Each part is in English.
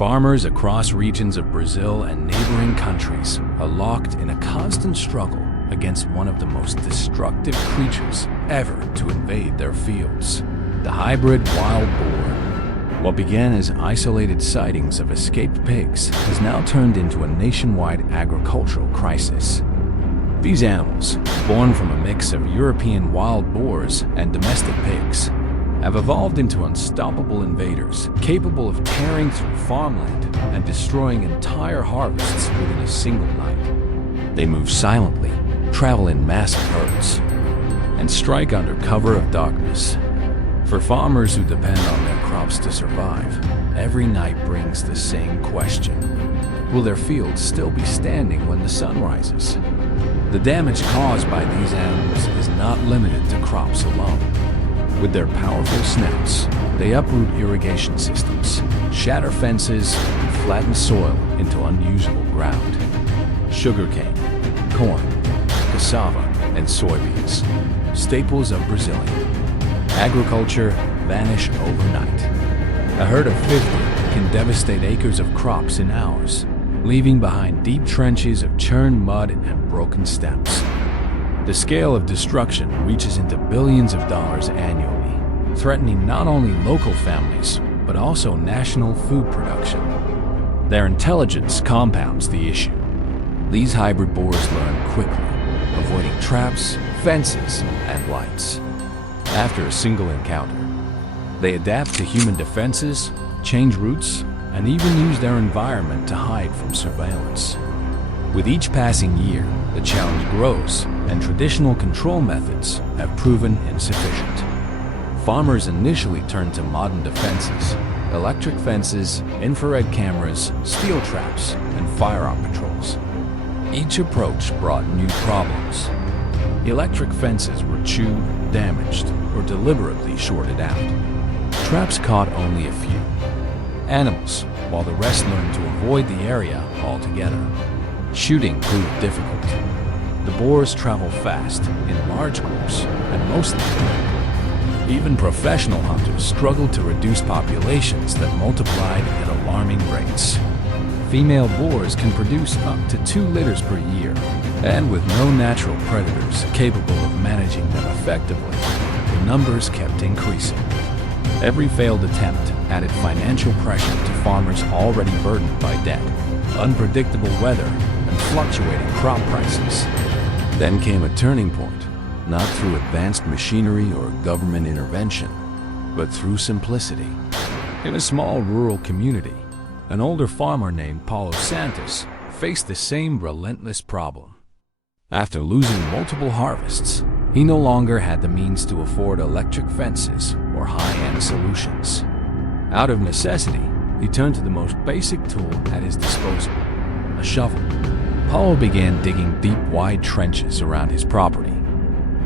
Farmers across regions of Brazil and neighboring countries are locked in a constant struggle against one of the most destructive creatures ever to invade their fields, the hybrid wild boar. What began as isolated sightings of escaped pigs has now turned into a nationwide agricultural crisis. These animals, born from a mix of European wild boars and domestic pigs, have evolved into unstoppable invaders capable of tearing through farmland and destroying entire harvests within a single night. They move silently, travel in massive herds, and strike under cover of darkness. For farmers who depend on their crops to survive, every night brings the same question: will their fields still be standing when the sun rises? The damage caused by these animals is not limited to crops alone. With their powerful snouts, they uproot irrigation systems, shatter fences, and flatten soil into unusable ground. Sugarcane, corn, cassava, and soybeans, staples of Brazilian agriculture, vanish overnight. A herd of 50 can devastate acres of crops in hours, leaving behind deep trenches of churned mud and broken stems. The scale of destruction reaches into billions of dollars annually, threatening not only local families, but also national food production. Their intelligence compounds the issue. These hybrid boars learn quickly, avoiding traps, fences, and lights. After a single encounter, they adapt to human defenses, change routes, and even use their environment to hide from surveillance. With each passing year, the challenge grows, and traditional control methods have proven insufficient. Farmers initially turned to modern defenses: electric fences, infrared cameras, steel traps, and firearm patrols. Each approach brought new problems. Electric fences were chewed, damaged, or deliberately shorted out. Traps caught only a few animals, while the rest learned to avoid the area altogether. Shooting proved difficult. The boars travel fast, in large groups, and mostly alone. Even professional hunters struggled to reduce populations that multiplied at alarming rates. Female boars can produce up to 2 litters per year, and with no natural predators capable of managing them effectively, the numbers kept increasing. Every failed attempt added financial pressure to farmers already burdened by debt, unpredictable weather, and fluctuating crop prices. Then came a turning point, not through advanced machinery or government intervention, but through simplicity. In a small rural community, an older farmer named Paulo Santos faced the same relentless problem. After losing multiple harvests, he no longer had the means to afford electric fences or high-end solutions. Out of necessity, he turned to the most basic tool at his disposal: a shovel. Paulo began digging deep, wide trenches around his property,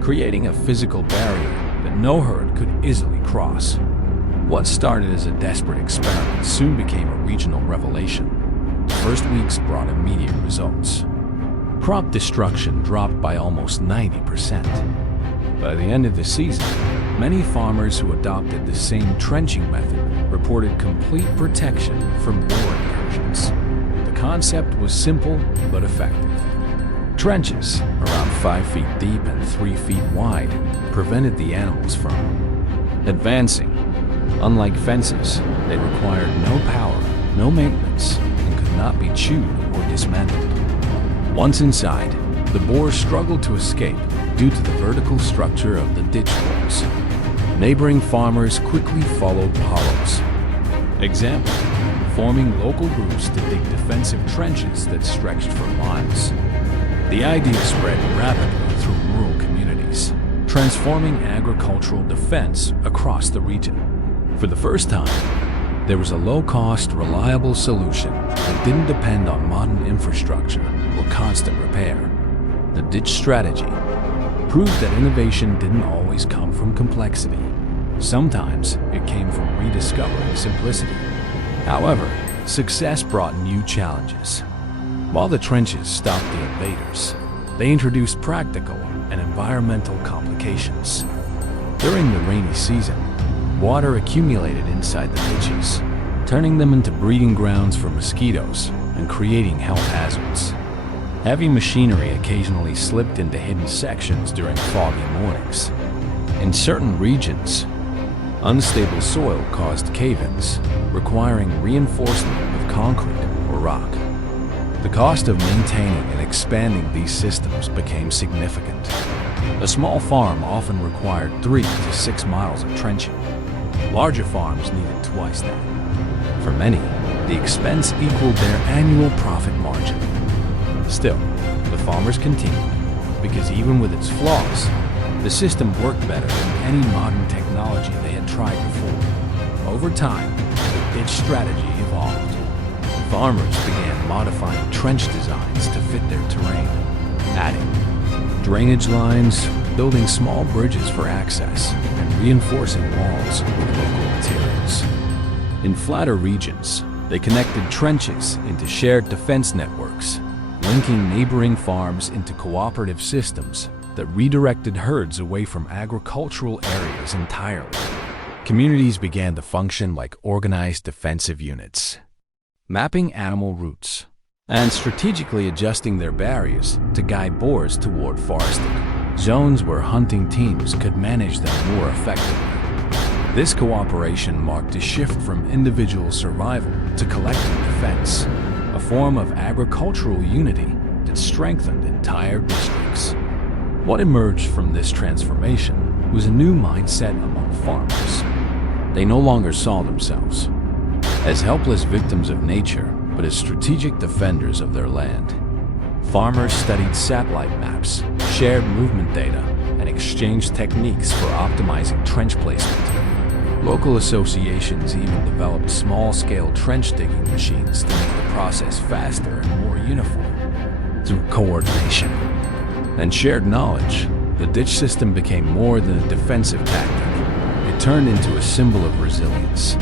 creating a physical barrier that no herd could easily cross. What started as a desperate experiment soon became a regional revelation. The first weeks brought immediate results. Crop destruction dropped by almost 90%. By the end of the season, many farmers who adopted the same trenching method reported complete protection from boar incursions. The concept was simple but effective. Trenches, around 5 feet deep and 3 feet wide, prevented the animals from advancing. Unlike fences, they required no power, no maintenance, and could not be chewed or dismantled. Once inside, the boars struggled to escape due to the vertical structure of the ditch walls. Neighboring farmers quickly followed Paulo's example, forming local groups to dig defensive trenches that stretched for miles. The idea spread rapidly through rural communities, transforming agricultural defense across the region. For the first time, there was a low-cost, reliable solution that didn't depend on modern infrastructure or constant repair. The ditch strategy proved that innovation didn't always come from complexity. Sometimes it came from rediscovering simplicity. However, success brought new challenges. While the trenches stopped the invaders, they introduced practical and environmental complications. During the rainy season, water accumulated inside the ditches, turning them into breeding grounds for mosquitoes and creating health hazards. Heavy machinery occasionally slipped into hidden sections during foggy mornings. In certain regions, unstable soil caused cave-ins, requiring reinforcement with concrete or rock. The cost of maintaining and expanding these systems became significant. A small farm often required 3 to 6 miles of trenching. Larger farms needed twice that. For many, the expense equaled their annual profit margin. Still, the farmers continued, because even with its flaws, the system worked better than any modern technology they had tried before. Over time, the ditch strategy evolved. Farmers began modifying trench designs to fit their terrain, adding drainage lines, building small bridges for access, and reinforcing walls with local materials. In flatter regions, they connected trenches into shared defense networks, linking neighboring farms into cooperative systems that redirected herds away from agricultural areas entirely. Communities began to function like organized defensive units, mapping animal routes and strategically adjusting their barriers to guide boars toward forested zones where hunting teams could manage them more effectively. This cooperation marked a shift from individual survival to collective defense, a form of agricultural unity that strengthened entire districts. What emerged from this transformation was a new mindset among farmers. They no longer saw themselves as helpless victims of nature, but as strategic defenders of their land. Farmers studied satellite maps, shared movement data, and exchanged techniques for optimizing trench placement. Local associations even developed small-scale trench digging machines to make the process faster and more uniform. Through coordination and shared knowledge, the ditch system became more than a defensive tactic. It turned into a symbol of resilience.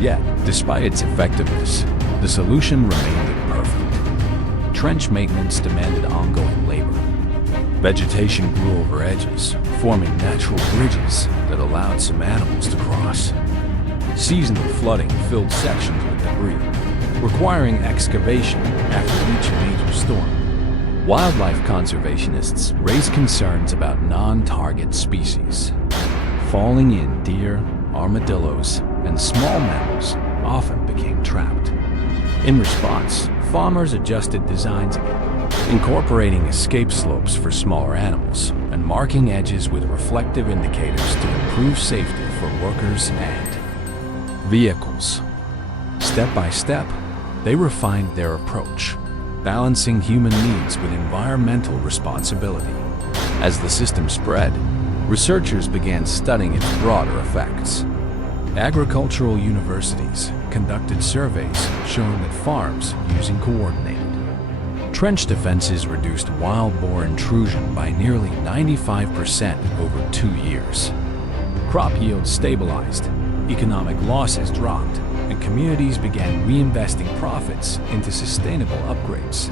Yet, despite its effectiveness, the solution remained imperfect. Trench maintenance demanded ongoing labor. Vegetation grew over edges, forming natural bridges that allowed some animals to cross. Seasonal flooding filled sections with debris, requiring excavation after each major storm. Wildlife conservationists raised concerns about non-target species. Falling in deer, armadillos, and small mammals often became trapped. In response, farmers adjusted designs again, incorporating escape slopes for smaller animals and marking edges with reflective indicators to improve safety for workers and vehicles. Step by step, they refined their approach, balancing human needs with environmental responsibility. As the system spread, researchers began studying its broader effects. Agricultural universities conducted surveys showing that farms using coordinated trench defenses reduced wild boar intrusion by nearly 95% over 2 years. Crop yields stabilized, economic losses dropped, and communities began reinvesting profits into sustainable upgrades.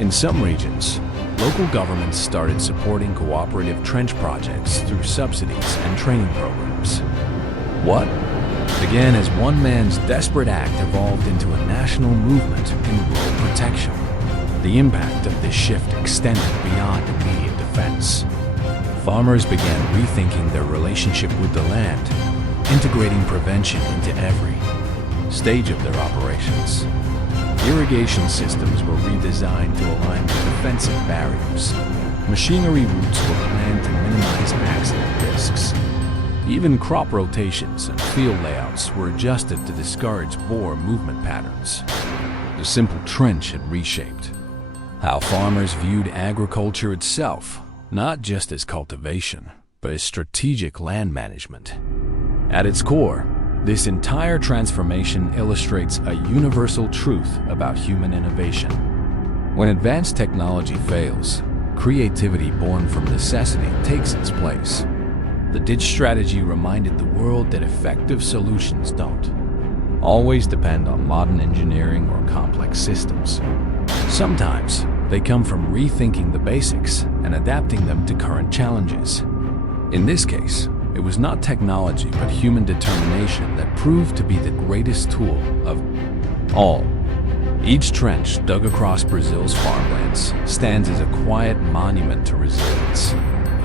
In some regions, local governments started supporting cooperative trench projects through subsidies and training programs. What began as one man's desperate act evolved into a national movement in rural protection. The impact of this shift extended beyond immediate defense. Farmers began rethinking their relationship with the land, integrating prevention into every stage of their operations. Irrigation systems were redesigned to align with defensive barriers. Machinery routes were planned to minimize accident risks. Even crop rotations and field layouts were adjusted to discourage boar movement patterns. The simple trench had reshaped how farmers viewed agriculture itself, not just as cultivation, but as strategic land management. At its core, this entire transformation illustrates a universal truth about human innovation. When advanced technology fails, creativity born from necessity takes its place. The ditch strategy reminded the world that effective solutions don't always depend on modern engineering or complex systems. Sometimes they come from rethinking the basics and adapting them to current challenges. In this case, It was not technology, but human determination that proved to be the greatest tool of all. Each trench dug across Brazil's farmlands stands as a quiet monument to resilience,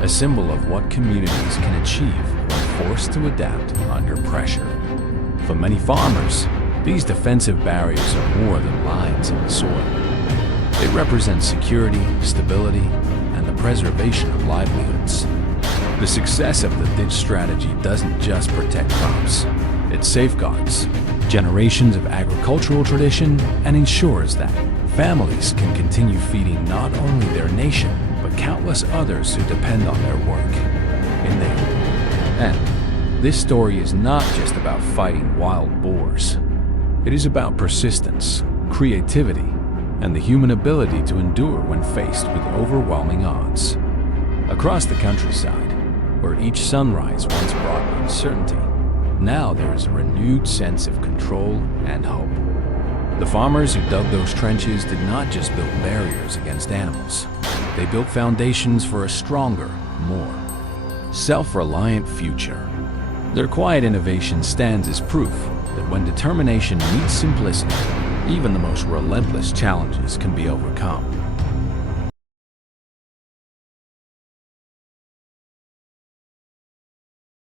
a symbol of what communities can achieve when forced to adapt under pressure. For many farmers, these defensive barriers are more than lines in the soil. They represent security, stability, and the preservation of livelihoods. The success of the ditch strategy doesn't just protect crops, it safeguards generations of agricultural tradition and ensures that families can continue feeding not only their nation, but countless others who depend on their work. And this story is not just about fighting wild boars. It is about persistence, creativity, and the human ability to endure when faced with overwhelming odds. Across the countryside, where each sunrise once brought uncertainty, now there is a renewed sense of control and hope. The farmers who dug those trenches did not just build barriers against animals. They built foundations for a stronger, more self-reliant future. Their quiet innovation stands as proof that when determination meets simplicity, even the most relentless challenges can be overcome.